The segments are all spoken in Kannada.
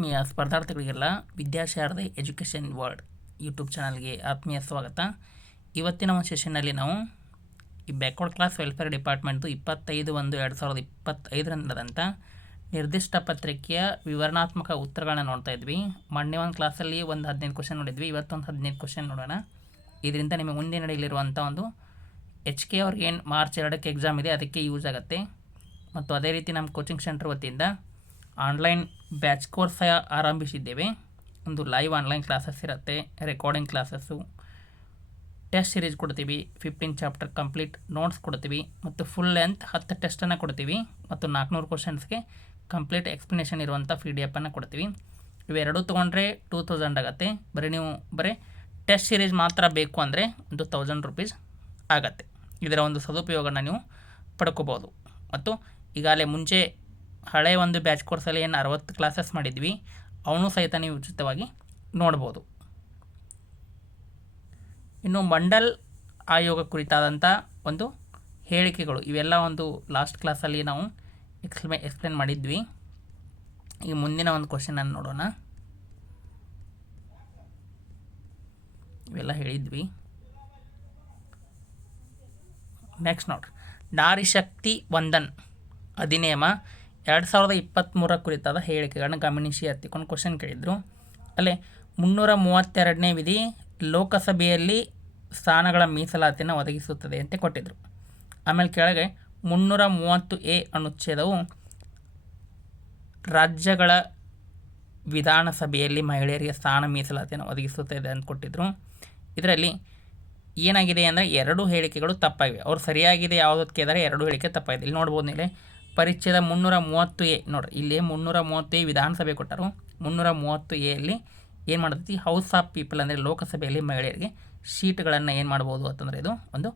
ಆತ್ಮೀಯ ಸ್ಪರ್ಧಾರ್ಥಿಗಳಿಗೆಲ್ಲ ವಿದ್ಯಾಶಾರದೆ ಎಜುಕೇಷನ್ ವರ್ಲ್ಡ್ ಯೂಟ್ಯೂಬ್ ಚಾನಲ್ಗೆ ಆತ್ಮೀಯ ಸ್ವಾಗತ. ಇವತ್ತಿನ ಒಂದು ಸೆಷನ್ನಲ್ಲಿ ನಾವು ಈ ಬ್ಯಾಕ್ವರ್ಡ್ ಕ್ಲಾಸ್ ವೆಲ್ಫೇರ್ ಡಿಪಾರ್ಟ್ಮೆಂಟ್ದು ಇಪ್ಪತ್ತೈದು ಒಂದು ಎರಡು ಸಾವಿರದ ಇಪ್ಪತ್ತೈದರಂದು ನಿರ್ದಿಷ್ಟ ಪತ್ರಿಕೆಯ ವಿವರಣಾತ್ಮಕ ಉತ್ತರಗಳನ್ನ ನೋಡ್ತಾ ಇದ್ವಿ. ಮೊನ್ನೆ ಒಂದು ಕ್ಲಾಸಲ್ಲಿ ಒಂದು ಹದಿನೈದು ಕ್ವಶನ್ ನೋಡಿದ್ವಿ, ಇವತ್ತೊಂದು ಹದಿನೈದು ಕ್ವಶನ್ ನೋಡೋಣ. ಇದರಿಂದ ನಿಮಗೆ ಮುಂದೆ ನಡೆಯಲಿರುವಂಥ ಒಂದು ಎಚ್ ಕೆ ಅವ್ರಿಗೆ ಏನು ಮಾರ್ಚ್ ಎರಡಕ್ಕೆ ಎಕ್ಸಾಮ್ ಇದೆ, ಅದಕ್ಕೆ ಯೂಸ್ ಆಗುತ್ತೆ. ಮತ್ತು ಅದೇ ರೀತಿ ನಮ್ಮ ಕೋಚಿಂಗ್ ಸೆಂಟ್ರ್ ವತಿಯಿಂದ ಆನ್ಲೈನ್ ಬ್ಯಾಚ್ ಕೋರ್ಸ್ ಸಹ ಆರಂಭಿಸಿದ್ದೇವೆ. ಒಂದು ಲೈವ್ ಆನ್ಲೈನ್ ಕ್ಲಾಸಸ್ ಇರುತ್ತೆ ರೆಕಾರ್ಡಿಂಗ್ ಕ್ಲಾಸಸ್ಸು ಟೆಸ್ಟ್ ಸಿರೀಸ್ ಕೊಡ್ತೀವಿ ಫಿಫ್ಟೀನ್ ಚಾಪ್ಟರ್ ಕಂಪ್ಲೀಟ್ ನೋಟ್ಸ್ ಕೊಡ್ತೀವಿ, ಮತ್ತು ಫುಲ್ ಲೆಂತ್ ಹತ್ತು ಟೆಸ್ಟನ್ನು ಕೊಡ್ತೀವಿ, ಮತ್ತು ನಾಲ್ಕುನೂರು ಕ್ವಶನ್ಸ್ಗೆ ಕಂಪ್ಲೀಟ್ ಎಕ್ಸ್ಪ್ಲನೇಷನ್ ಇರುವಂಥ ಪಿ ಡಿ ಎಫನ್ನು ಕೊಡ್ತೀವಿ. ಇವೆರಡೂ ತೊಗೊಂಡ್ರೆ ಟೂ ತೌಸಂಡ್ ಆಗುತ್ತೆ. ಬರೀ ನೀವು ಬರೀ ಟೆಸ್ಟ್ ಸಿರೀಸ್ ಮಾತ್ರ ಬೇಕು ಅಂದರೆ ಒಂದು ತೌಸಂಡ್ ರುಪೀಸ್ ಆಗತ್ತೆ. ಇದರ ಒಂದು ಸದುಪಯೋಗನ ನೀವು ಪಡ್ಕೋಬೋದು. ಮತ್ತು ಈಗಾಗಲೇ ಮುಂಚೆ ಹಳೆಯ ಒಂದು ಬ್ಯಾಚ್ ಕೋರ್ಸಲ್ಲಿ ಏನು ಅರವತ್ತು ಕ್ಲಾಸಸ್ ಮಾಡಿದ್ವಿ, ಅವನು ಸಹಿತ ನೀವು ಉಚಿತವಾಗಿ ನೋಡ್ಬೋದು. ಇನ್ನು ಮಂಡಲ್ ಆಯೋಗ ಕುರಿತಾದಂಥ ಒಂದು ಹೇಳಿಕೆಗಳು, ಇವೆಲ್ಲ ಒಂದು ಲಾಸ್ಟ್ ಕ್ಲಾಸಲ್ಲಿ ನಾವು ಎಕ್ಸ್ಪ್ಲೇ ಎಕ್ಸ್ಪ್ಲೇನ್ ಮಾಡಿದ್ವಿ. ಈಗ ಮುಂದಿನ ಒಂದು ಕ್ವಶನನ್ನು ನೋಡೋಣ. ಇವೆಲ್ಲ ಹೇಳಿದ್ವಿ. ನೆಕ್ಸ್ಟ್ ನೋಡ್ರಿ. ನಾರಿ ಶಕ್ತಿ ವಂದನ್, ಅಧಿನಿಯಮ ಎರಡು ಸಾವಿರದ ಇಪ್ಪತ್ತ್ಮೂರ ಕುರಿತಾದ ಹೇಳಿಕೆಗಳನ್ನು ಗಮನಿಸಿ ಹತ್ತಿಕೊಂಡು ಕ್ವಶನ್ ಕೇಳಿದರು. ಅಲ್ಲೇ ಮುನ್ನೂರ ಮೂವತ್ತೆರಡನೇ ವಿಧಿ ಲೋಕಸಭೆಯಲ್ಲಿ ಸ್ಥಾನಗಳ ಮೀಸಲಾತಿಯನ್ನು ಒದಗಿಸುತ್ತದೆ ಅಂತ ಕೊಟ್ಟಿದ್ದರು ಆಮೇಲೆ ಕೆಳಗೆ ಮುನ್ನೂರ ಮೂವತ್ತು ಎ ಅನುಚ್ಛೇದವು ರಾಜ್ಯಗಳ ವಿಧಾನಸಭೆಯಲ್ಲಿ ಮಹಿಳೆಯರಿಗೆ ಸ್ಥಾನ ಮೀಸಲಾತಿಯನ್ನು ಒದಗಿಸುತ್ತದೆ ಅಂತ ಕೊಟ್ಟಿದ್ದರು ಇದರಲ್ಲಿ ಏನಾಗಿದೆ ಅಂದರೆ ಎರಡು ಹೇಳಿಕೆಗಳು ತಪ್ಪಾಗಿವೆ. ಅವ್ರು ಸರಿಯಾಗಿದೆ ಯಾವುದಕ್ಕೆ ಅಂದರೆ ಎರಡು ಹೇಳಿಕೆ ತಪ್ಪಾಗಿದೆ. ಇಲ್ಲಿ ನೋಡ್ಬೋದು ಇಲ್ಲಿ ಪರಿಚ್ಛೇದ ಮುನ್ನೂರ ಮೂವತ್ತು ಎ, ನೋಡ್ರಿ, ಇಲ್ಲಿ ಮುನ್ನೂರ ಮೂವತ್ತು ಎ ವಿಧಾನಸಭೆ ಕೊಟ್ಟರು. ಮುನ್ನೂರ ಮೂವತ್ತು ಎಲ್ಲಿ ಏನು ಮಾಡ್ತೈತಿ? ಹೌಸ್ ಆಫ್ ಪೀಪಲ್ ಅಂದರೆ ಲೋಕಸಭೆಯಲ್ಲಿ ಮಹಿಳೆಯರಿಗೆ ಸೀಟ್ಗಳನ್ನು ಏನು ಮಾಡ್ಬೋದು ಅಂತಂದರೆ ಇದು ಒಂದು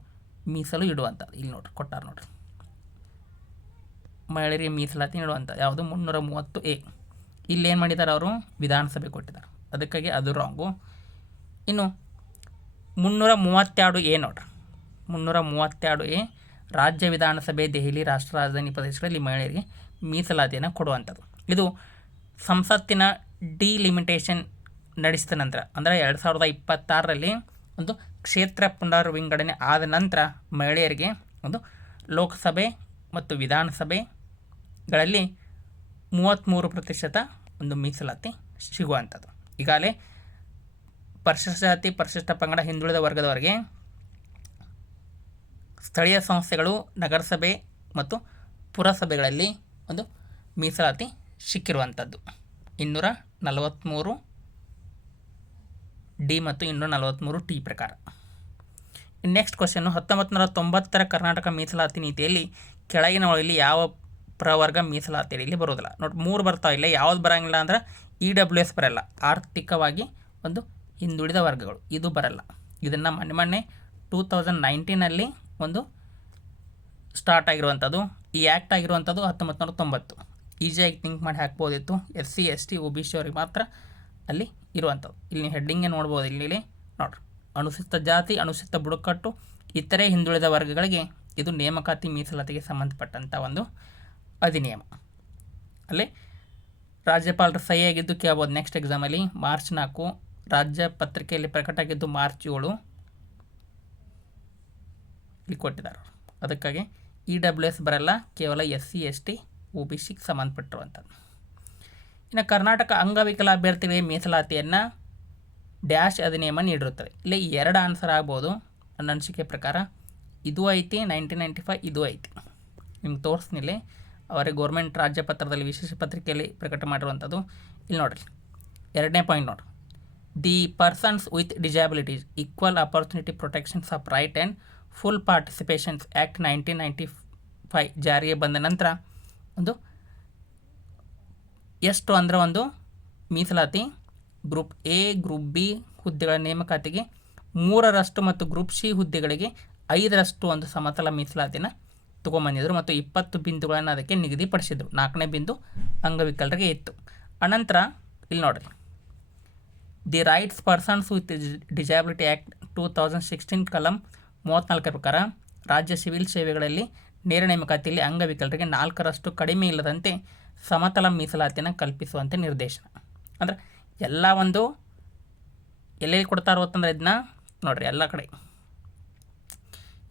ಮೀಸಲು ಇಡುವಂಥದ್ದು. ಇಲ್ಲಿ ನೋಡ್ರಿ, ಕೊಟ್ಟಾರ ನೋಡ್ರಿ. ಮಹಿಳೆಯರಿಗೆ ಮೀಸಲಾತಿ ನೀಡುವಂಥ ಯಾವುದು? ಮುನ್ನೂರ ಮೂವತ್ತು ಎ. ಇಲ್ಲಿ ಏನು ಮಾಡಿದ್ದಾರೆ ಅವರು? ವಿಧಾನಸಭೆ ಕೊಟ್ಟಿದ್ದಾರೆ ಅದಕ್ಕಾಗಿ ಅದು ರಾಂಗು ಇನ್ನು ಮುನ್ನೂರ ಮೂವತ್ತೆರಡು ಎ ನೋಡ್ರಿ. ಮುನ್ನೂರ ಮೂವತ್ತೆರಡು ಎ ರಾಜ್ಯ ವಿಧಾನಸಭೆ, ದೆಹಲಿ ರಾಷ್ಟ್ರ ರಾಜಧಾನಿ ಪ್ರದೇಶಗಳಲ್ಲಿ ಮಹಿಳೆಯರಿಗೆ ಮೀಸಲಾತಿಯನ್ನು ಕೊಡುವಂಥದ್ದು. ಇದು ಸಂಸತ್ತಿನ ಡಿಲಿಮಿಟೇಷನ್ ನಡೆಸಿದ ನಂತರ, ಅಂದರೆ ಎರಡು ಸಾವಿರದ ಇಪ್ಪತ್ತಾರರಲ್ಲಿ ಒಂದು ಕ್ಷೇತ್ರ ಪುನರ್ ವಿಂಗಡಣೆ ಆದ ನಂತರ ಮಹಿಳೆಯರಿಗೆ ಒಂದು ಲೋಕಸಭೆ ಮತ್ತು ವಿಧಾನಸಭೆಗಳಲ್ಲಿ ಮೂವತ್ತ್ಮೂರು ಪ್ರತಿಶತ ಒಂದು ಮೀಸಲಾತಿ ಸಿಗುವಂಥದ್ದು. ಈಗಾಗಲೇ ಪರಿಶಿಷ್ಟ ಜಾತಿ, ಪರಿಶಿಷ್ಟ ಪಂಗಡ ಹಿಂದುಳಿದ ವರ್ಗದವರಿಗೆ ಸ್ಥಳೀಯ ಸಂಸ್ಥೆಗಳು, ನಗರಸಭೆ ಮತ್ತು ಪುರಸಭೆಗಳಲ್ಲಿ ಒಂದು ಮೀಸಲಾತಿ ಸಿಕ್ಕಿರುವಂಥದ್ದು. ಇನ್ನೂರ ನಲವತ್ತ್ಮೂರು ಡಿ ಮತ್ತು ಇನ್ನೂರ ನಲವತ್ತ್ಮೂರು ಟಿ ಪ್ರಕಾರ. ನೆಕ್ಸ್ಟ್ ಕ್ವಶನ್ನು ಹತ್ತೊಂಬತ್ತು ನೂರ ತೊಂಬತ್ತರ ಕರ್ನಾಟಕ ಮೀಸಲಾತಿ ನೀತಿಯಲ್ಲಿ ಕೆಳಗಿನ ಒಳಗೆ ಯಾವ ಪ್ರವರ್ಗ ಮೀಸಲಾತಿ ಇಲ್ಲಿ ಬರೋದಿಲ್ಲ ನೋಡಿ ಮೂರು ಬರ್ತಾ ಇಲ್ಲ. ಯಾವ್ದು ಬರೋಂಗಿಲ್ಲ ಅಂದ್ರೆ ಇ ಡಬ್ಲ್ಯೂ ಎಸ್ ಬರಲ್ಲ. ಆರ್ಥಿಕವಾಗಿ ಒಂದು ಹಿಂದುಳಿದ ವರ್ಗಗಳು. ಇದು ಬರಲ್ಲ. ಇದನ್ನು ಮೊನ್ನೆ ಮೊನ್ನೆ ಟೂ ತೌಸಂಡ್ ನೈನ್ಟೀನಲ್ಲಿ ಒಂದು ಸ್ಟಾರ್ಟ್ ಆಗಿರುವಂಥದ್ದು, ಈ ಆ್ಯಕ್ಟ್ ಆಗಿರುವಂಥದ್ದು ಹತ್ತೊಂಬತ್ತು ನೂರ ತೊಂಬತ್ತು ಈಸಿಯಾಗಿ ಥಿಂಕ್ ಮಾಡಿ ಹಾಕ್ಬೋದಿತ್ತು. S C, S T, O B C ಅವ್ರಿಗೆ ಮಾತ್ರ ಅಲ್ಲಿ ಇರುವಂಥದ್ದು. ಇಲ್ಲಿ ಹೆಡ್ಡಿಂಗೇ ನೋಡ್ಬೋದು ಇಲ್ಲಿ ನೋಡ್ರಿ. ಅನುಸೂಚಿತ ಜಾತಿ ಅನುಸೂಚಿತ ಬುಡಕಟ್ಟು, ಇತರೆ ಹಿಂದುಳಿದ ವರ್ಗಗಳಿಗೆ ಇದು ನೇಮಕಾತಿ ಮೀಸಲಾತಿಗೆ ಸಂಬಂಧಪಟ್ಟಂಥ ಒಂದು ಅಧಿನಿಯಮ. ಅಲ್ಲಿ ರಾಜ್ಯಪಾಲರು ಸಹಿಯಾಗಿದ್ದು ಕೇಳ್ಬೋದು. ನೆಕ್ಸ್ಟ್ ಎಕ್ಸಾಮಲ್ಲಿ ಮಾರ್ಚ್ ನಾಲ್ಕು, ರಾಜ್ಯ ಪತ್ರಿಕೆಯಲ್ಲಿ ಪ್ರಕಟ ಆಗಿದ್ದು ಮಾರ್ಚ್ ಏಳು. ಇಲ್ಲಿ ಕೊಟ್ಟಿದ್ದಾರೆ ಅದಕ್ಕಾಗಿ ಇ ಡಬ್ಲ್ಯೂ ಎಸ್ ಬರಲ್ಲ, ಕೇವಲ S C S T O B ಸಿಗೆ ಸಂಬಂಧಪಟ್ಟಿರುವಂಥದ್ದು ಇನ್ನು ಕರ್ನಾಟಕ ಅಂಗವಿಕಲ ಅಭ್ಯರ್ಥಿಗಳಿಗೆ ಮೀಸಲಾತಿಯನ್ನು ಡ್ಯಾಶ್ ಅಧಿನಿಯಮ ನೀಡಿರುತ್ತದೆ ಇಲ್ಲಿ ಎರಡು ಆನ್ಸರ್ ಆಗ್ಬೋದು. ನನ್ನ ಅನಿಸಿಕೆ ಪ್ರಕಾರ ಇದು ಐತಿ ನೈನ್ಟೀನ್ ನೈಂಟಿ ಫೈವ್ ಇದು ಐತಿ. ನಿಮ್ಗೆ ತೋರಿಸ್ನಿಲ್ಲಿ ಅವರೇ ಗೌರ್ಮೆಂಟ್ ರಾಜ್ಯ ಪತ್ರದಲ್ಲಿ ವಿಶೇಷ ಪತ್ರಿಕೆಯಲ್ಲಿ ಪ್ರಕಟ ಮಾಡಿರುವಂಥದ್ದು. ಇಲ್ಲಿ ನೋಡಿರಿ. ಎರಡನೇ ಪಾಯಿಂಟ್ ನೋಡಿರಿ. The persons with disabilities equal opportunity protections of right and full participations act nineteen ninety five ಜಾರಿಗೆ ಬಂದ ನಂತರ ಒಂದು ಎಷ್ಟು ಅಂದರೆ ಒಂದು ಮೀಸಲಾತಿ ಗ್ರೂಪ್ ಎ ಗ್ರೂಪ್ ಬಿ ಹುದ್ದೆಗಳ ನೇಮಕಾತಿಗೆ ಮೂರರಷ್ಟು ಮತ್ತು ಗ್ರೂಪ್ ಸಿ ಹುದ್ದೆಗಳಿಗೆ ಐದರಷ್ಟು ಒಂದು ಸಮತಲ ಮೀಸಲಾತಿನ ತೊಗೊಂಬಂದಿದ್ದರು ಮತ್ತು ಇಪ್ಪತ್ತು ಬಿಂದುಗಳನ್ನು ಅದಕ್ಕೆ ನಿಗದಿಪಡಿಸಿದರು. ನಾಲ್ಕನೇ ಬಿಂದು ಅಂಗವಿಕಲರಿಗೆ ಇತ್ತು. ಅನಂತರ ಇಲ್ಲಿ ನೋಡಿರಿ. The rights persons with disability act two thousand sixteen ಕಲಂ ಮೂವತ್ತ್ನಾಲ್ಕರ ಪ್ರಕಾರ ರಾಜ್ಯ ಸಿವಿಲ್ ಸೇವೆಗಳಲ್ಲಿ ನೇರ ನೇಮಕಾತಿಯಲ್ಲಿ ಅಂಗವಿಕಲರಿಗೆ ನಾಲ್ಕರಷ್ಟು ಕಡಿಮೆ ಇಲ್ಲದಂತೆ ಸಮತಲ ಮೀಸಲಾತಿಯನ್ನು ಕಲ್ಪಿಸುವಂತೆ ನಿರ್ದೇಶನ. ಅಂದ್ರೆ ಎಲ್ಲ ಒಂದು ಎಲ್ಲೆಲ್ಲಿ ಕೊಡ್ತಾರೋ ಅಂತಂದ್ರೆ ಇದನ್ನ ನೋಡಿರಿ ಎಲ್ಲ ಕಡೆ.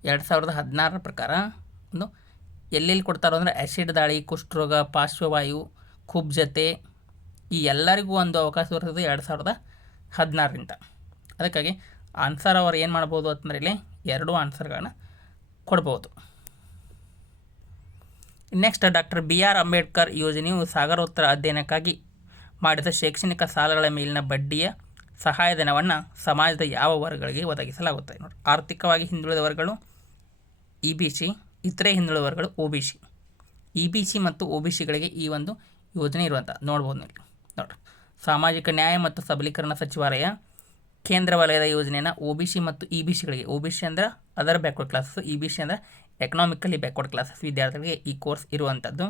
ಎರಡು ಸಾವಿರದ ಹದಿನಾರರ ಪ್ರಕಾರ ಒಂದು ಎಲ್ಲೆಲ್ಲಿ ಕೊಡ್ತಾರೋ ಅಂದರೆ ಆ್ಯಸಿಡ್ ದಾಳಿ, ಕುಷ್ಠರೋಗ, ಪಾರ್ಶ್ವವಾಯು ಕುಬ್ಜತೆ ಈ ಎಲ್ಲರಿಗೂ ಒಂದು ಅವಕಾಶ ಬರ್ತದೆ ಎರಡು ಸಾವಿರದ ಹದಿನಾರರಿಂದ. ಅದಕ್ಕಾಗಿ ಆನ್ಸರ್ ಅವರು ಏನು ಮಾಡ್ಬೋದು ಅಂತಂದರೆ ಇಲ್ಲಿ ಎರಡೂ ಆನ್ಸರ್ಗಳನ್ನ ಕೊಡ್ಬೋದು. Next doctor B R Ambedkar ಯೋಜನೆಯು ಸಾಗರೋತ್ತರ ಅಧ್ಯಯನಕ್ಕಾಗಿ ಮಾಡಿದ ಶೈಕ್ಷಣಿಕ ಸಾಲಗಳ ಮೇಲಿನ ಬಡ್ಡಿಯ ಸಹಾಯಧನವನ್ನು ಸಮಾಜದ ಯಾವ ವರ್ಗಗಳಿಗೆ ಒದಗಿಸಲಾಗುತ್ತದೆ ನೋಡಿ ಆರ್ಥಿಕವಾಗಿ ಹಿಂದುಳಿದ ವರ್ಗಗಳು ಇ ಬಿ ಸಿ ಇತರೆ ಹಿಂದುಳಿದ ವರ್ಗಗಳು O B C E B C ಮತ್ತು ಒ ಬಿ ಸಿಗಳಿಗೆ ಈ ಒಂದು ಯೋಜನೆ ಇರುವಂಥ ನೋಡ್ಬೋದು ನೋಡಿ ನೋಡಿರಿ. ಸಾಮಾಜಿಕ ನ್ಯಾಯ ಮತ್ತು ಸಬಲೀಕರಣ ಸಚಿವಾಲಯ ಕೇಂದ್ರ ವಲಯದ ಯೋಜನೆಯನ್ನು ಒ ಬಿ ಸಿ ಮತ್ತು ಇ ಬಿ ಸಿಗಳಿಗೆ ಒ ಬಿ ಸಿ ಅಂದರೆ other backward classes E B C ಅಂದರೆ ಎಕನಾಮಿಕಲಿ ಬ್ಯಾಕ್ವರ್ಡ್ ಕ್ಲಾಸಸ್ ವಿದ್ಯಾರ್ಥಿಗಳಿಗೆ ಈ ಕೋರ್ಸ್ ಇರುವಂಥದ್ದು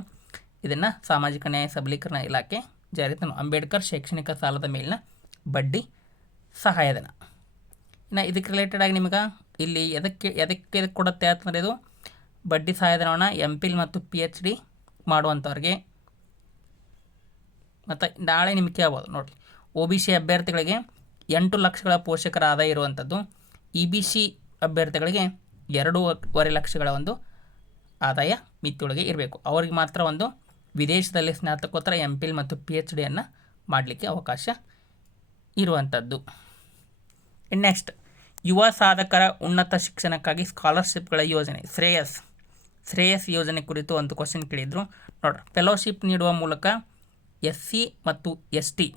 ಇದನ್ನು ಸಾಮಾಜಿಕ ನ್ಯಾಯ ಸಬಲೀಕರಣ ಇಲಾಖೆ ಜಾರಿ ತಂದು ಅಂಬೇಡ್ಕರ್ ಶೈಕ್ಷಣಿಕ ಸಾಲದ ಮೇಲಿನ ಬಡ್ಡಿ ಸಹಾಯಧನ. ಇನ್ನು ಇದಕ್ಕೆ ರಿಲೇಟೆಡ್ ಆಗಿ ನಿಮಗೆ ಇಲ್ಲಿ ಎದಕ್ಕೆ ಎದಕ್ಕೆ ಎದಕ್ಕೆ ಕೊಡುತ್ತೆ ಅಂತಂದರೆ ಇದು ಬಡ್ಡಿ ಸಹಾಯಧನವನ್ನು ಎಂ ಪಿಲ್ ಮತ್ತು ಪಿ ಎಚ್ ಡಿ ಮಾಡುವಂಥವ್ರಿಗೆ ಮತ್ತು ನಾಳೆ ನಿಮಗೆ ಕೇಳ್ಬೋದು ನೋಡಿರಿ. ಒ ಬಿ ಸಿ ಅಭ್ಯರ್ಥಿಗಳಿಗೆ ಎಂಟು ಲಕ್ಷಗಳ ಪೋಷಕರ ಆದಾಯ ಇರುವಂಥದ್ದು. ಇ ಬಿ ಸಿ ಅಭ್ಯರ್ಥಿಗಳಿಗೆ ಎರಡೂವರೆ ಲಕ್ಷಗಳ ಒಂದು ಆದಾಯ ಮಿತಿಯೊಳಗೆ ಇರಬೇಕು. ಅವರಿಗೆ ಮಾತ್ರ ಒಂದು ವಿದೇಶದಲ್ಲಿ ಸ್ನಾತಕೋತ್ತರ ಎಂ ಪಿಲ್ ಮತ್ತು ಪಿ ಎಚ್ ಡಿಯನ್ನು ಮಾಡಲಿಕ್ಕೆ ಅವಕಾಶ ಇರುವಂಥದ್ದು. ನೆಕ್ಸ್ಟ್, ಯುವ ಸಾಧಕರ ಉನ್ನತ ಶಿಕ್ಷಣಕ್ಕಾಗಿ ಸ್ಕಾಲರ್ಶಿಪ್ಗಳ ಯೋಜನೆ, ಶ್ರೇಯಸ್ ಶ್ರೇಯಸ್ ಯೋಜನೆ ಕುರಿತು ಒಂದು ಕ್ವಶನ್ ಕೇಳಿದರು. ನೋಡ್ರಿ ಫೆಲೋಶಿಪ್ ನೀಡುವ ಮೂಲಕ ಎಸ್ ಸಿ ಮತ್ತು ಎಸ್ ಟಿ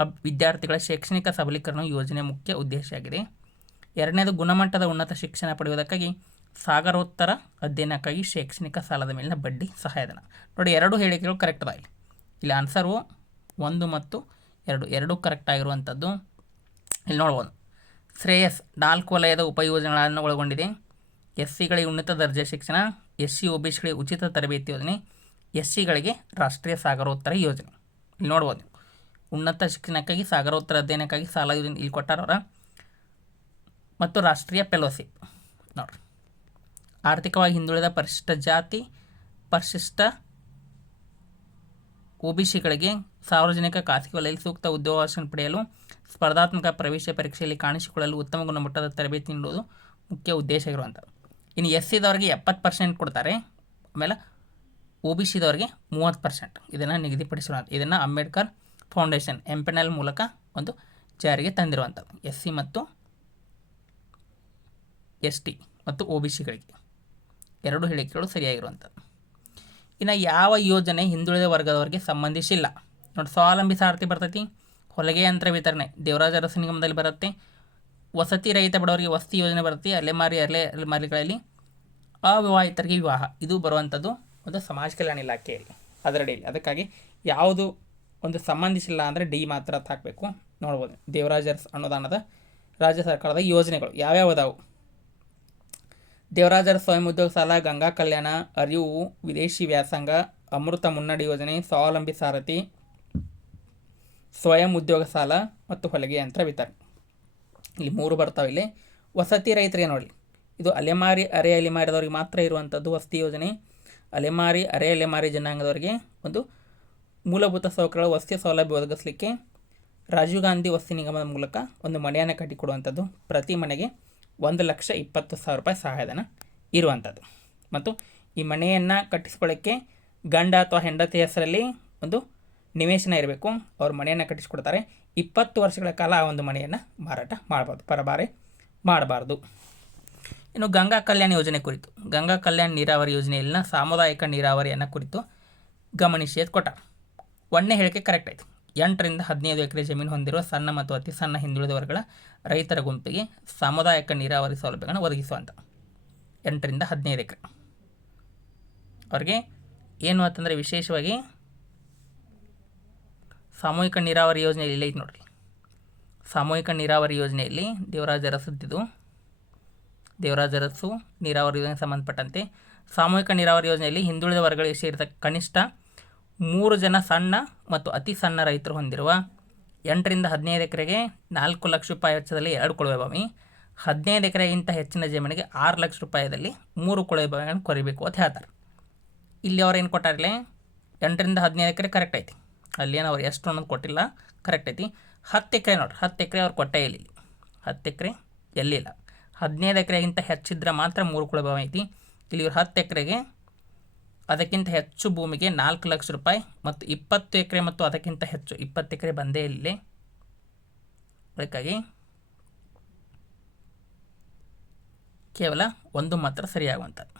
ಅಬ್ ವಿದ್ಯಾರ್ಥಿಗಳ ಶೈಕ್ಷಣಿಕ ಸಬಲೀಕರಣ ಯೋಜನೆ ಮುಖ್ಯ ಉದ್ದೇಶ ಆಗಿದೆ. ಎರಡನೇದು ಗುಣಮಟ್ಟದ ಉನ್ನತ ಶಿಕ್ಷಣ ಪಡೆಯುವುದಕ್ಕಾಗಿ ಸಾಗರೋತ್ತರ ಅಧ್ಯಯನಕ್ಕಾಗಿ ಶೈಕ್ಷಣಿಕ ಸಾಲದ ಮೇಲಿನ ಬಡ್ಡಿ ಸಹಾಯಧನ. ನೋಡಿ, ಎರಡು ಹೇಳಿಕೆಗಳು ಕರೆಕ್ಟ್ ಅದ ಇಲ್ಲಿ ಇಲ್ಲಿ ಆನ್ಸರು ಒಂದು ಮತ್ತು ಎರಡು, ಎರಡೂ ಕರೆಕ್ಟ್ ಆಗಿರುವಂಥದ್ದು. ಇಲ್ಲಿ ನೋಡ್ಬೋದು. ಶ್ರೇಯಸ್, ನಾಲ್ಕು ವಲಯದ ಉಪಯೋಜನೆಗಳನ್ನು ಒಳಗೊಂಡಿದೆ. ಎಸ್ ಸಿಗಳಿಗೆ ಉನ್ನತ ದರ್ಜೆ ಶಿಕ್ಷಣ ಎಸ್ ಸಿ ಒ ಬಿ ಸಿಗಳಿಗೆ ಉಚಿತ ತರಬೇತಿ ಯೋಜನೆ ಎಸ್ ಸಿಗಳಿಗೆ ರಾಷ್ಟ್ರೀಯ ಸಾಗರೋತ್ತರ ಯೋಜನೆ. ಇಲ್ಲಿ ನೋಡ್ಬೋದು. ಉನ್ನತ ಶಿಕ್ಷಣಕ್ಕಾಗಿ ಸಾಗರೋತ್ತರ ಅಧ್ಯಯನಕ್ಕಾಗಿ ಸಾಲ ಯೋಜನೆ ಇಲ್ಲಿ ಕೊಟ್ಟಾರವ್ರ ಮತ್ತು ರಾಷ್ಟ್ರೀಯ ಫೆಲೋಶಿಪ್ ನೋಡ್ರಿ. ಆರ್ಥಿಕವಾಗಿ ಹಿಂದುಳಿದ ಪರಿಶಿಷ್ಟ ಜಾತಿ, ಪರಿಶಿಷ್ಟ ಒ ಬಿ ಸಿಗಳಿಗೆ ಸಾರ್ವಜನಿಕ ಖಾಸಗಿ ವಲಯದಲ್ಲಿ ಸೂಕ್ತ ಉದ್ಯೋಗಾವಕಾಶ ಪಡೆಯಲು, ಸ್ಪರ್ಧಾತ್ಮಕ ಪ್ರವೇಶ ಪರೀಕ್ಷೆಯಲ್ಲಿ ಕಾಣಿಸಿಕೊಳ್ಳಲು ಉತ್ತಮ ಗುಣಮಟ್ಟದ ತರಬೇತಿ ನೀಡುವುದು ಮುಖ್ಯ ಉದ್ದೇಶ ಇರುವಂಥದ್ದು ಇನ್ನು ಎಸ್ ಸಿದವರಿಗೆ ಎಪ್ಪತ್ತು ಪರ್ಸೆಂಟ್ ಕೊಡ್ತಾರೆ. ಆಮೇಲೆ ಒ ಬಿ ಸಿದವರಿಗೆ ಮೂವತ್ತು ಪರ್ಸೆಂಟ್ ಇದನ್ನು ನಿಗದಿಪಡಿಸಿರುವಂಥ ಇದನ್ನು ಅಂಬೇಡ್ಕರ್ ಫೌಂಡೇಶನ್ ಎಂಪೆನಲ್ ಮೂಲಕ ಒಂದು ಜಾರಿಗೆ ತಂದಿರುವಂಥದ್ದು. ಎಸ್ ಸಿ ಮತ್ತು ಎಸ್ ಟಿ ಮತ್ತು ಒ ಬಿ ಸಿಗಳಿಗೆ ಎರಡು ಹೇಳಿಕೆಗಳು ಸರಿಯಾಗಿರುವಂಥದ್ದು. ಇನ್ನು ಯಾವ ಯೋಜನೆ ಹಿಂದುಳಿದ ವರ್ಗದವರಿಗೆ ಸಂಬಂಧಿಸಿಲ್ಲ? ನೋಡಿ ಸ್ವಾವಲಂಬಿ ಸಾರಥಿ ಬರ್ತೈತಿ, ಹೊಲಿಗೆ ಯಂತ್ರ ವಿತರಣೆ, ದೇವರಾಜ ಅರಸು ನಿಗಮದಲ್ಲಿ ಬರುತ್ತೆ, ವಸತಿ ರಹಿತ ಬಡವರಿಗೆ ವಸತಿ ಯೋಜನೆ ಬರುತ್ತೆ ಅಲೆಮಾರಿ ಅಲೆ ಅಲೆಮಾರಿಗಳಲ್ಲಿ ಅವಿವಾಹಿತರಿಗೆ ವಿವಾಹ. ಇದು ಬರುವಂಥದ್ದು ಒಂದು ಸಮಾಜ ಕಲ್ಯಾಣ ಇಲಾಖೆಯಲ್ಲಿ, ಅದರಡಿಯಲ್ಲಿ. ಅದಕ್ಕಾಗಿ ಯಾವುದು ಒಂದು ಸಂಬಂಧಿಸಿಲ್ಲ ಅಂದರೆ ಡಿ ಮಾತ್ರ ಅಂತ ಹಾಕಬೇಕು. ನೋಡ್ಬೋದು. ದೇವರಾಜ ಅನುದಾನದ ರಾಜ್ಯ ಸರ್ಕಾರದ ಯೋಜನೆಗಳು ಯಾವ್ಯಾವ ಅದಾವು? ದೇವರಾಜರ ಸ್ವಯಂ ಉದ್ಯೋಗ ಸಾಲ, ಗಂಗಾ ಕಲ್ಯಾಣ, ಅರಿವು, ವಿದೇಶಿ ವ್ಯಾಸಂಗ, ಅಮೃತ ಮುನ್ನಡಿ ಯೋಜನೆ, ಸ್ವಾವಲಂಬಿ ಸಾರಥಿ, ಸ್ವಯಂ ಉದ್ಯೋಗ ಸಾಲ ಮತ್ತು ಹೊಲಿಗೆ ಯಂತ್ರ ವಿತರಣೆ. ಇಲ್ಲಿ ಮೂರು ಬರ್ತಾವೆ ಇಲ್ಲಿ. ವಸತಿ ರೈತರಿಗೆ ನೋಡಿ. ಇದು ಅಲೆಮಾರಿ, ಅರೆ ಅಲೆಮಾರಿದವರಿಗೆ ಮಾತ್ರ ಇರುವಂಥದ್ದು ವಸತಿ ಯೋಜನೆ. ಅಲೆಮಾರಿ, ಅರೆ ಅಲೆಮಾರಿ ಜನಾಂಗದವರಿಗೆ ಒಂದು ಮೂಲಭೂತ ಸೌಕರ್ಯಗಳ ವಸತಿ ಸೌಲಭ್ಯ ಒದಗಿಸಲಿಕ್ಕೆ ರಾಜೀವ್ ಗಾಂಧಿ ವಸತಿ ನಿಗಮದ ಮೂಲಕ ಒಂದು ಮನೆಯನ್ನು ಕಟ್ಟಿಕೊಡುವಂಥದ್ದು. ಪ್ರತಿ ಮನೆಗೆ ಒಂದು ಲಕ್ಷ ಇಪ್ಪತ್ತು ಸಾವಿರ ರೂಪಾಯಿ ಸಹಾಯಧನ ಇರುವಂಥದ್ದು. ಮತ್ತು ಈ ಮನೆಯನ್ನು ಕಟ್ಟಿಸ್ಕೊಳ್ಳೋಕ್ಕೆ ಗಂಡ ಅಥವಾ ಹೆಂಡತಿ ಹೆಸರಲ್ಲಿ ಒಂದು ನಿವೇಶನ ಇರಬೇಕು. ಅವ್ರ ಮನೆಯನ್ನು ಕಟ್ಟಿಸ್ಕೊಡ್ತಾರೆ. ಇಪ್ಪತ್ತು ವರ್ಷಗಳ ಕಾಲ ಆ ಒಂದು ಮನೆಯನ್ನು ಮಾರಾಟ ಮಾಡ್ಬೋದು. ಪರಬಾರೆ ಮಾಡಬಾರ್ದು. ಇನ್ನು ಗಂಗಾ ಕಲ್ಯಾಣ ಯೋಜನೆ ಕುರಿತು. ಗಂಗಾ ಕಲ್ಯಾಣ ನೀರಾವರಿ ಯೋಜನೆಯಲ್ಲಿನ ಸಾಮುದಾಯಿಕ ನೀರಾವರಿಯನ್ನು ಕುರಿತು ಗಮನಿಸಿ ಕೊಟ್ಟ. ಒಂದನೇ ಹೇಳಿಕೆ ಕರೆಕ್ಟ್ ಆಯಿತು ಎಂಟರಿಂದ ಹದಿನೈದು ಎಕರೆ ಜಮೀನು ಹೊಂದಿರುವ ಸಣ್ಣ ಮತ್ತು ಅತಿ ಸಣ್ಣ ಹಿಂದುಳಿದ ವರ್ಗಗಳ ರೈತರ ಗುಂಪಿಗೆ ಸಾಮುದಾಯಿಕ ನೀರಾವರಿ ಸೌಲಭ್ಯಗಳನ್ನು ಒದಗಿಸುವಂಥ ಎಂಟರಿಂದ ಹದಿನೈದು ಎಕರೆ. ಅವ್ರಿಗೆ ಏನು ಅಂತಂದರೆ ವಿಶೇಷವಾಗಿ ಸಾಮೂಹಿಕ ನೀರಾವರಿ ಯೋಜನೆಯಲ್ಲಿ ಐತೆ ನೋಡ್ರಿ. ಸಾಮೂಹಿಕ ನೀರಾವರಿ ಯೋಜನೆಯಲ್ಲಿ ದೇವರಾಜ ಅರಸದ್ದು ದೇವರಾಜ ಅರಸು ನೀರಾವರಿ ಯೋಜನೆಗೆ ಸಂಬಂಧಪಟ್ಟಂತೆ ಸಾಮೂಹಿಕ ನೀರಾವರಿ ಯೋಜನೆಯಲ್ಲಿ ಹಿಂದುಳಿದ ವರ್ಗಗಳಿಗೆ ಸೇರಿದ ಕನಿಷ್ಠ ಮೂರು ಜನ ಸಣ್ಣ ಮತ್ತು ಅತಿ ಸಣ್ಣ ರೈತರು ಹೊಂದಿರುವ ಎಂಟರಿಂದ ಹದಿನೈದು ಎಕರೆಗೆ ನಾಲ್ಕು ಲಕ್ಷ ರೂಪಾಯಿ ವೆಚ್ಚದಲ್ಲಿ ಎರಡು ಕೊಳವೆ ಬಾವಿ, ಹದಿನೈದು ಎಕರೆಗಿಂತ ಹೆಚ್ಚಿನ ಜಮೀನಿಗೆ ಆರು ಲಕ್ಷ ರೂಪಾಯಿದಲ್ಲಿ ಮೂರು ಕೊಳವೆ ಬಾವಿಗಳನ್ನು ಕೊರಿಬೇಕು ಅಂತ ಹೇಳ್ತಾರೆ. ಇಲ್ಲಿ ಅವ್ರು ಏನು ಕೊಟ್ಟಾರಲೆ ಎಂಟರಿಂದ ಹದಿನೈದು ಎಕರೆ ಕರೆಕ್ಟ್ ಐತಿ. ಏನು ಅವ್ರು ಎಷ್ಟು ಅನ್ನೋದು ಕೊಟ್ಟಿಲ್ಲ ಕರೆಕ್ಟ್ ಐತಿ. ಹತ್ತು ಎಕರೆ ನೋಡ್ರಿ, ಹತ್ತು ಎಕರೆ ಅವ್ರು ಕೊಟ್ಟೇ ಇಲ್ಲ ಹತ್ತು ಎಕರೆ ಎಲ್ಲಿಲ್ಲ. ಹದಿನೈದು ಎಕರೆಗಿಂತ ಹೆಚ್ಚಿದ್ರೆ ಮಾತ್ರ ಮೂರು ಕುಳಭಾವ ಐತಿ. ಇಲ್ಲಿ ಇವ್ರು ಹತ್ತು ಎಕರೆಗೆ ಅದಕ್ಕಿಂತ ಹೆಚ್ಚು ಭೂಮಿಗೆ ನಾಲ್ಕು ಲಕ್ಷ ರೂಪಾಯಿ ಮತ್ತು ಇಪ್ಪತ್ತು ಎಕರೆ ಮತ್ತು ಅದಕ್ಕಿಂತ ಹೆಚ್ಚು ಇಪ್ಪತ್ತು ಎಕರೆ ಬಂದೇ ಇಲ್ಲಿ. ಅದಕ್ಕಾಗಿ ಕೇವಲ ಒಂದು ಮಾತ್ರ ಸರಿಯಾಗುವಂಥದ್ದು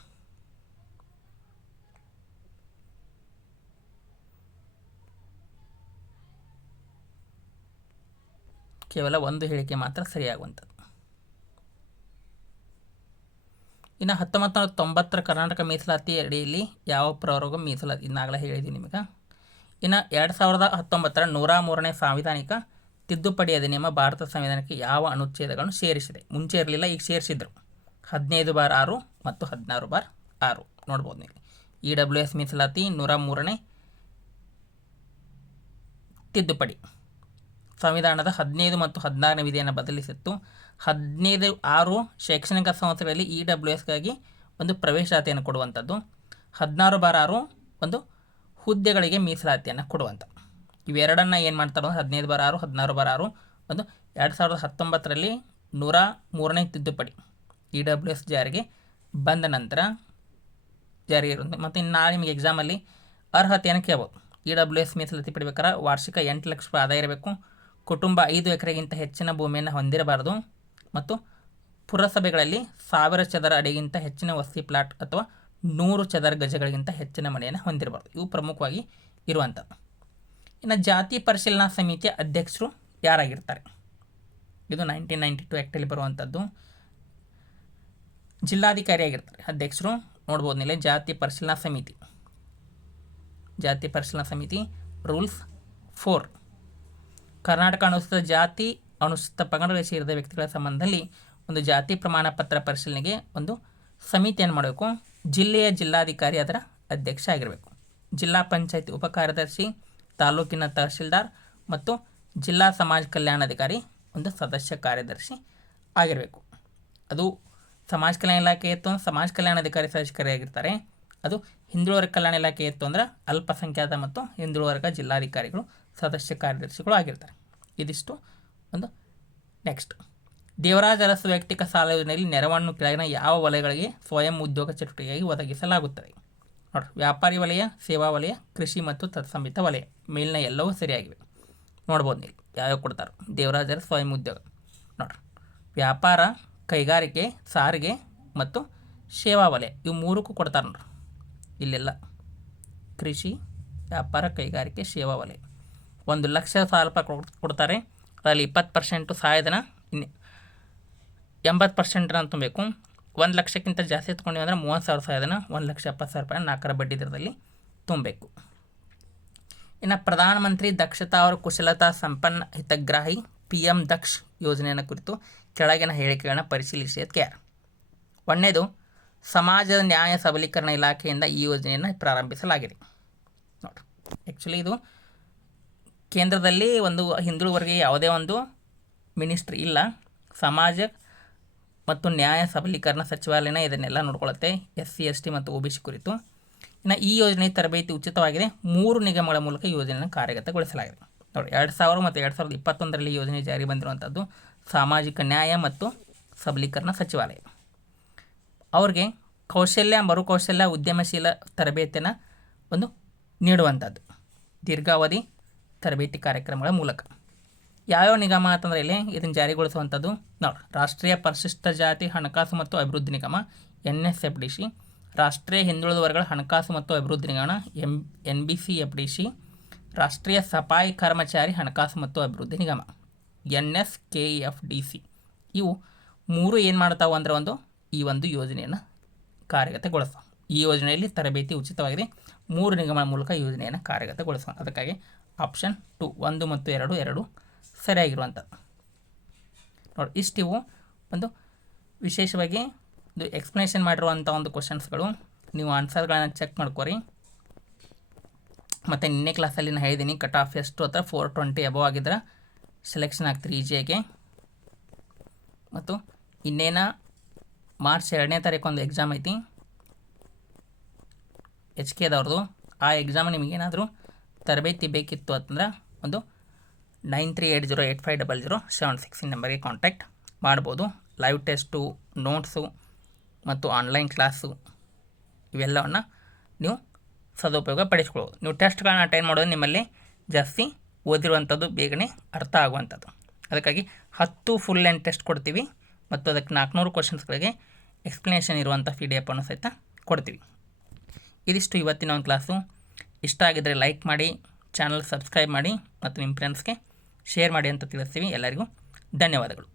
ಕೇವಲ ಒಂದು ಹೇಳಿಕೆ ಮಾತ್ರ ಸರಿಯಾಗುವಂಥದ್ದು ಇನ್ನು ಹತ್ತೊಂಬತ್ತು ನೂರ ತೊಂಬತ್ತರ ಕರ್ನಾಟಕ ಮೀಸಲಾತಿ ಅಡಿಯಲ್ಲಿ ಯಾವ ಪ್ರವರ್ಗ ಮೀಸಲಾತಿ ಇನ್ನಾಗಲೇ ಹೇಳಿದ್ದೀನಿ ನಿಮಗೆ. ಇನ್ನು ಎರಡು ಸಾವಿರದ ಹತ್ತೊಂಬತ್ತರ ನೂರ ಮೂರನೇ ಸಾಂವಿಧಾನಿಕ ತಿದ್ದುಪಡಿ ಅಧಿನಿಯಮ ಭಾರತ ಸಂವಿಧಾನಕ್ಕೆ ಯಾವ ಅನುಚ್ಛೇದಗಳನ್ನು ಸೇರಿಸಿದೆ? ಮುಂಚೆ ಇರಲಿಲ್ಲ, ಈಗ ಸೇರಿಸಿದ್ರು. ಹದಿನೈದು ಬಾರ್ ಆರು ಮತ್ತು ಹದಿನಾರು ಬಾರ್ ಆರು. ನೋಡ್ಬೋದು ನೀವು. ಇ ಡಬ್ಲ್ಯೂ ಎಸ್ ಮೀಸಲಾತಿ ನೂರ ಮೂರನೇ ತಿದ್ದುಪಡಿ. ಸಂವಿಧಾನದ ಹದಿನೈದು ಮತ್ತು ಹದಿನಾರನೇ ವಿಧಿಯನ್ನು ಬದಲಿಸಿತ್ತು. ಹದಿನೈದು ಆರು ಶೈಕ್ಷಣಿಕ ಸಂಸ್ಥೆಗಳಲ್ಲಿ ಇ ಡಬ್ಲ್ಯೂ ಎಸ್ಗಾಗಿ ಒಂದು ಪ್ರವೇಶಾತಿಯನ್ನು ಕೊಡುವಂಥದ್ದು. ಹದಿನಾರು ಬಾರ ಆರು ಒಂದು ಹುದ್ದೆಗಳಿಗೆ ಮೀಸಲಾತಿಯನ್ನು ಕೊಡುವಂಥ ಇವೆರಡನ್ನು ಏನು ಮಾಡ್ತಾರೆ ಹದಿನೈದು ಬಾರ್ ಆರು, ಹದಿನಾರು ಬಾರ್ ಆರು ಒಂದು ಎರಡು ಸಾವಿರದ ಹತ್ತೊಂಬತ್ತರಲ್ಲಿ ನೂರ ಮೂರನೇ ತಿದ್ದುಪಡಿ ಇ ಡಬ್ಲ್ಯೂ ಎಸ್ ಜಾರಿಗೆ ಬಂದ ನಂತರ ಜಾರಿಗೆ ಇರುತ್ತೆ ಮತ್ತು ಇನ್ನು ನಾಳೆ ನಿಮಗೆ ಎಕ್ಸಾಮಲ್ಲಿ ಅರ್ಹತೆಯನ್ನು ಕೇಳ್ಬೋದು. ಇ ಡಬ್ಲ್ಯೂ ಎಸ್ ಮೀಸಲಾತಿ ಪಡಿಬೇಕಾದ್ರೆ ವಾರ್ಷಿಕ ಎಂಟು ಲಕ್ಷ ರೂಪಾಯಿ ಆದಾಯ ಇರಬೇಕು. ಕುಟುಂಬ ಐದು ಎಕರೆಗಿಂತ ಹೆಚ್ಚಿನ ಭೂಮಿಯನ್ನು ಹೊಂದಿರಬಾರದು. ಮತ್ತು ಪುರಸಭೆಗಳಲ್ಲಿ ಸಾವಿರ ಚದರ ಅಡಿಗಿಂತ ಹೆಚ್ಚಿನ ವಸತಿ ಪ್ಲಾಟ್ ಅಥವಾ ನೂರು ಚದರ ಗಜಗಳಿಗಿಂತ ಹೆಚ್ಚಿನ ಮನೆಯನ್ನು ಹೊಂದಿರಬಾರ್ದು. ಇವು ಪ್ರಮುಖವಾಗಿ ಇರುವಂಥದ್ದು ಇನ್ನು ಜಾತಿ ಪರಿಶೀಲನಾ ಸಮಿತಿಯ ಅಧ್ಯಕ್ಷರು ಯಾರಾಗಿರ್ತಾರೆ? ಇದು ನೈನ್ಟೀನ್ ನೈಂಟಿ ಟು ಆ್ಯಕ್ಟಲ್ಲಿ ಬರುವಂಥದ್ದು ಜಿಲ್ಲಾಧಿಕಾರಿಯಾಗಿರ್ತಾರೆ. ಅಧ್ಯಕ್ಷರು ನೋಡ್ಬೋದು ನಿಲ್ಲ ಜಾತಿ ಪರಿಶೀಲನಾ ಸಮಿತಿ. ಜಾತಿ ಪರಿಶೀಲನಾ ಸಮಿತಿ ರೂಲ್ಸ್ ಫೋರ್. ಕರ್ನಾಟಕ ಅನುಸೂಚಿತ ಜಾತಿ ಅನುಸೂಚಿತ ಪಂಗಡಗಳ ಸೇರಿದ ವ್ಯಕ್ತಿಗಳ ಸಂಬಂಧದಲ್ಲಿ ಒಂದು ಜಾತಿ ಪ್ರಮಾಣ ಪತ್ರ ಪರಿಶೀಲನೆಗೆ ಒಂದು ಸಮಿತಿಯನ್ನು ಮಾಡಬೇಕು. ಜಿಲ್ಲೆಯ ಜಿಲ್ಲಾಧಿಕಾರಿ ಅದರ ಅಧ್ಯಕ್ಷ ಆಗಿರಬೇಕು. ಜಿಲ್ಲಾ ಪಂಚಾಯತಿ ಉಪ ಕಾರ್ಯದರ್ಶಿ, ತಾಲೂಕಿನ ತಹಶೀಲ್ದಾರ್ ಮತ್ತು ಜಿಲ್ಲಾ ಸಮಾಜ ಕಲ್ಯಾಣಾಧಿಕಾರಿ ಒಂದು ಸದಸ್ಯ ಕಾರ್ಯದರ್ಶಿ ಆಗಿರಬೇಕು. ಅದು ಸಮಾಜ ಕಲ್ಯಾಣ ಇಲಾಖೆ ಇತ್ತು ಅಂದರೆ ಸಮಾಜ ಕಲ್ಯಾಣಾಧಿಕಾರಿ ಸದಸ್ಯರಾಗಿರ್ತಾರೆ ಅದು ಹಿಂದುಳಿದ ಕಲ್ಯಾಣ ಇಲಾಖೆ ಇತ್ತು ಅಂದರೆ ಅಲ್ಪಸಂಖ್ಯಾತ ಮತ್ತು ಹಿಂದುಳಿದ ಜಿಲ್ಲಾಧಿಕಾರಿಗಳು, ಸದಸ್ಯ ಕಾರ್ಯದರ್ಶಿಗಳು ಆಗಿರ್ತಾರೆ. ಇದಿಷ್ಟು ಒಂದು. ನೆಕ್ಸ್ಟ್ ದೇವರಾಜ ಅರಸ ವೈಯಕ್ತಿಕ ಸಾಲ ಯೋಜನೆಯಲ್ಲಿ ನೆರವನ್ನು ಕೆಳಗಿನ ಯಾವ ವಲಯಗಳಿಗೆ ಸ್ವಯಂ ಉದ್ಯೋಗ ಚಟುವಟಿಕೆಯಾಗಿ ಒದಗಿಸಲಾಗುತ್ತದೆ? ನೋಡ್ರಿ. ವ್ಯಾಪಾರಿ ವಲಯ, ಸೇವಾ ವಲಯ, ಕೃಷಿ ಮತ್ತು ತತ್ಸಂಬಿತ ವಲಯ. ಮೇಲಿನ ಎಲ್ಲವೂ ಸರಿಯಾಗಿವೆ. ನೋಡ್ಬೋದು ನೀವು. ಯಾವ್ಯಾವ ಕೊಡ್ತಾರೆ. ದೇವರಾಜರ ಸ್ವಯಂ ಉದ್ಯೋಗ. ನೋಡ್ರಿ. ವ್ಯಾಪಾರ, ಕೈಗಾರಿಕೆ, ಸಾರಿಗೆ ಮತ್ತು ಸೇವಾ ವಲಯ. ಇವು ಮೂರಕ್ಕೂ ಕೊಡ್ತಾರೆ ನೋಡ್ರಿ. ಇಲ್ಲೆಲ್ಲ. ಕೃಷಿ, ವ್ಯಾಪಾರ, ಕೈಗಾರಿಕೆ, ಸೇವಾ ವಲಯ. ಒಂದು ಲಕ್ಷ ಸಾಲ ರೂಪಾಯಿ ಕೊಡ್- ಕೊಡ್ತಾರೆ. ಅದರಲ್ಲಿ ಇಪ್ಪತ್ತು ಪರ್ಸೆಂಟು ಸಹಾಯಧನ ಎಂಬತ್ತು ಪರ್ಸೆಂಟ್ನ ತುಂಬಬೇಕು. ಒಂದು ಲಕ್ಷಕ್ಕಿಂತ ಜಾಸ್ತಿ ಎತ್ಕೊಂಡಿವಿ ಅಂದರೆ ಮೂವತ್ತು ಸಾವಿರ ಸಹಾಯಧನ ಒಂದು ಲಕ್ಷ ಎಪ್ಪತ್ತು ಸಾವಿರ ರೂಪಾಯಿ ನಾಲ್ಕರ ಬಡ್ಡಿ ದರದಲ್ಲಿ ತುಂಬಬೇಕು. ಇನ್ನು ಪ್ರಧಾನಮಂತ್ರಿ ದಕ್ಷತಾ ಹಾಗೂ ಕುಶಲತಾ ಸಂಪನ್ನ ಹಿತಗ್ರಾಹಿ ಪಿ ಎಂ ದಕ್ಷ್ ಯೋಜನೆಯನ್ನು ಕುರಿತು ಕೆಳಗಿನ ಹೇಳಿಕೆಗಳನ್ನು ಪರಿಶೀಲಿಸಿದ ಯಾರು ಒಂದನೇದು, ಸಮಾಜದ ನ್ಯಾಯ ಸಬಲೀಕರಣ ಇಲಾಖೆಯಿಂದ ಈ ಯೋಜನೆಯನ್ನು ಪ್ರಾರಂಭಿಸಲಾಗಿದೆ. ನೋಡಿ ಆ್ಯಕ್ಚುಲಿ ಇದು ಕೇಂದ್ರದಲ್ಲಿ ಒಂದು ಹಿಂದುಳಿವರೆಗೆ ಯಾವುದೇ ಒಂದು ಮಿನಿಸ್ಟ್ರಿ ಇಲ್ಲ. ಸಮಾಜ ಮತ್ತು ನ್ಯಾಯ ಸಬಲೀಕರಣ ಸಚಿವಾಲಯನ ಇದನ್ನೆಲ್ಲ ನೋಡ್ಕೊಳ್ಳುತ್ತೆ ಎಸ್ ಸಿ, ಎಸ್ ಟಿ ಮತ್ತು ಒ ಬಿ ಸಿ ಕುರಿತು. ಇನ್ನು ಈ ಯೋಜನೆ ತರಬೇತಿ ಉಚಿತವಾಗಿದೆ. ಮೂರು ನಿಗಮಗಳ ಮೂಲಕ ಯೋಜನೆಯನ್ನು ಕಾರ್ಯಗತಗೊಳಿಸಲಾಗಿದೆ. ನೋಡಿ, ಎರಡು ಸಾವಿರ ಮತ್ತು ಎರಡು ಸಾವಿರದ ಇಪ್ಪತ್ತೊಂದರಲ್ಲಿ ಯೋಜನೆ ಜಾರಿ ಬಂದಿರುವಂಥದ್ದು ಸಾಮಾಜಿಕ ನ್ಯಾಯ ಮತ್ತು ಸಬಲೀಕರಣ ಸಚಿವಾಲಯ. ಅವ್ರಿಗೆ ಕೌಶಲ್ಯ, ಮರುಕೌಶಲ್ಯ, ಉದ್ಯಮಶೀಲ ತರಬೇತಿಯನ್ನು ಒಂದು ನೀಡುವಂಥದ್ದು ದೀರ್ಘಾವಧಿ ತರಬೇತಿ ಕಾರ್ಯಕ್ರಮಗಳ ಮೂಲಕ. ಯಾವ್ಯಾವ ನಿಗಮ ಅಂತಂದರೆ ಇಲ್ಲಿ ಇದನ್ನು ಜಾರಿಗೊಳಿಸುವಂಥದ್ದು ನೋಡಿ ರಾಷ್ಟ್ರೀಯ ಪರಿಶಿಷ್ಟ ಜಾತಿ ಹಣಕಾಸು ಮತ್ತು ಅಭಿವೃದ್ಧಿ ನಿಗಮ N S F D C. ರಾಷ್ಟ್ರೀಯ ಹಿಂದುಳಿದ ವರ್ಗಗಳ ಹಣಕಾಸು ಮತ್ತು ಅಭಿವೃದ್ಧಿ ನಿಗಮ, M, N B C F D C. ರಾಷ್ಟ್ರೀಯ ಸಫಾಯಿ ಕರ್ಮಚಾರಿ ಹಣಕಾಸು ಮತ್ತು ಅಭಿವೃದ್ಧಿ ನಿಗಮ, N S K F D C. ಇವು ಮೂರು ಏನು ಮಾಡ್ತಾವೆ ಅಂದರೆ ಒಂದು ಈ ಒಂದು ಯೋಜನೆಯನ್ನು ಕಾರ್ಯಗತಗೊಳಿಸುವ ಈ ಯೋಜನೆಯಲ್ಲಿ ತರಬೇತಿ ಉಚಿತವಾಗಿದೆ. ಮೂರು ನಿಗಮಗಳ ಮೂಲಕ ಯೋಜನೆಯನ್ನು ಕಾರ್ಯಗತಗೊಳಿಸುವ ಅದಕ್ಕಾಗಿ ಆಪ್ಷನ್ ಟು, ಒಂದು ಮತ್ತು ಎರಡು ಎರಡು ಸರಿಯಾಗಿರುವಂಥದ್ದು ನೋಡಿ ಇಷ್ಟಿವು ಒಂದು ವಿಶೇಷವಾಗಿ ಒಂದು ಎಕ್ಸ್ಪ್ಲನೇಷನ್ ಮಾಡಿರುವಂಥ ಒಂದು ಕ್ವಶನ್ಸ್ಗಳು ನೀವು ಆನ್ಸರ್ಗಳನ್ನು ಚೆಕ್ ಮಾಡ್ಕೊರಿ. ಮತ್ತು ನಿನ್ನೆ ಕ್ಲಾಸಲ್ಲಿ ನಾನು ಹೇಳಿದ್ದೀನಿ ಕಟ್ ಆಫ್ ಎಷ್ಟು ಹತ್ರ ಫೋರ್ ಟ್ವೆಂಟಿ ಅಬವ್ ಆಗಿದ್ರೆ ಸೆಲೆಕ್ಷನ್ ಆಗ್ತೀರಿ ಎಗೆ ಮತ್ತು ಇನ್ನೇನ ಮಾರ್ಚ್ ಎರಡನೇ ತಾರೀಕು ಒಂದು ಎಕ್ಸಾಮ್ ಐತಿ. ಎಚ್ ಕೆ ಅದವ್ರದ್ದು ಆ ಎಕ್ಸಾಮ್ ನಿಮಗೇನಾದರೂ ತರಬೇತಿ ಬೇಕಿತ್ತು ಅಂತಂದ್ರೆ ಒಂದು nine three eight zero eight five double zero seven six ಈ ನಂಬರ್ಗೆ ಕಾಂಟ್ಯಾಕ್ಟ್ ಮಾಡ್ಬೋದು. ಲೈವ್ ಟೆಸ್ಟು, ನೋಟ್ಸು ಮತ್ತು ಆನ್ಲೈನ್ ಕ್ಲಾಸು ಇವೆಲ್ಲವನ್ನು ನೀವು ಸದುಪಯೋಗ ಪಡಿಸ್ಕೊಳ್ಬೋದು. ನೀವು ಟೆಸ್ಟ್ಗಳನ್ನ ಅಟೆಂಡ್ ಮಾಡೋದು ನಿಮ್ಮಲ್ಲಿ ಜಾಸ್ತಿ ಓದಿರುವಂಥದ್ದು ಬೇಗನೆ ಅರ್ಥ ಆಗುವಂಥದ್ದು. ಅದಕ್ಕಾಗಿ ಹತ್ತು ಫುಲ್ ಆ್ಯಂಡ್ ಟೆಸ್ಟ್ ಕೊಡ್ತೀವಿ ಮತ್ತು ಅದಕ್ಕೆ ನಾಲ್ಕುನೂರು ಕ್ವಶನ್ಸ್ಗಳಿಗೆ ಎಕ್ಸ್ಪ್ಲನೇಷನ್ ಇರುವಂಥ ಪಿ ಡಿ ಎಫನ್ನು ಸಹಿತ ಕೊಡ್ತೀವಿ. ಇದಿಷ್ಟು ಇವತ್ತಿನ ಒಂದು ಕ್ಲಾಸು ಇಷ್ಟ ಆಗಿದ್ದರೆ ಲೈಕ್ ಮಾಡಿ ಚಾನಲ್ ಸಬ್ಸ್ಕ್ರೈಬ್ ಮಾಡಿ ಮತ್ತು ನಿಮ್ಮ ಫ್ರೆಂಡ್ಸ್ಗೆ ಶೇರ್ ಮಾಡಿ ಅಂತ ತಿಳಿಸ್ತೀವಿ. ಎಲ್ಲರಿಗೂ ಧನ್ಯವಾದಗಳು.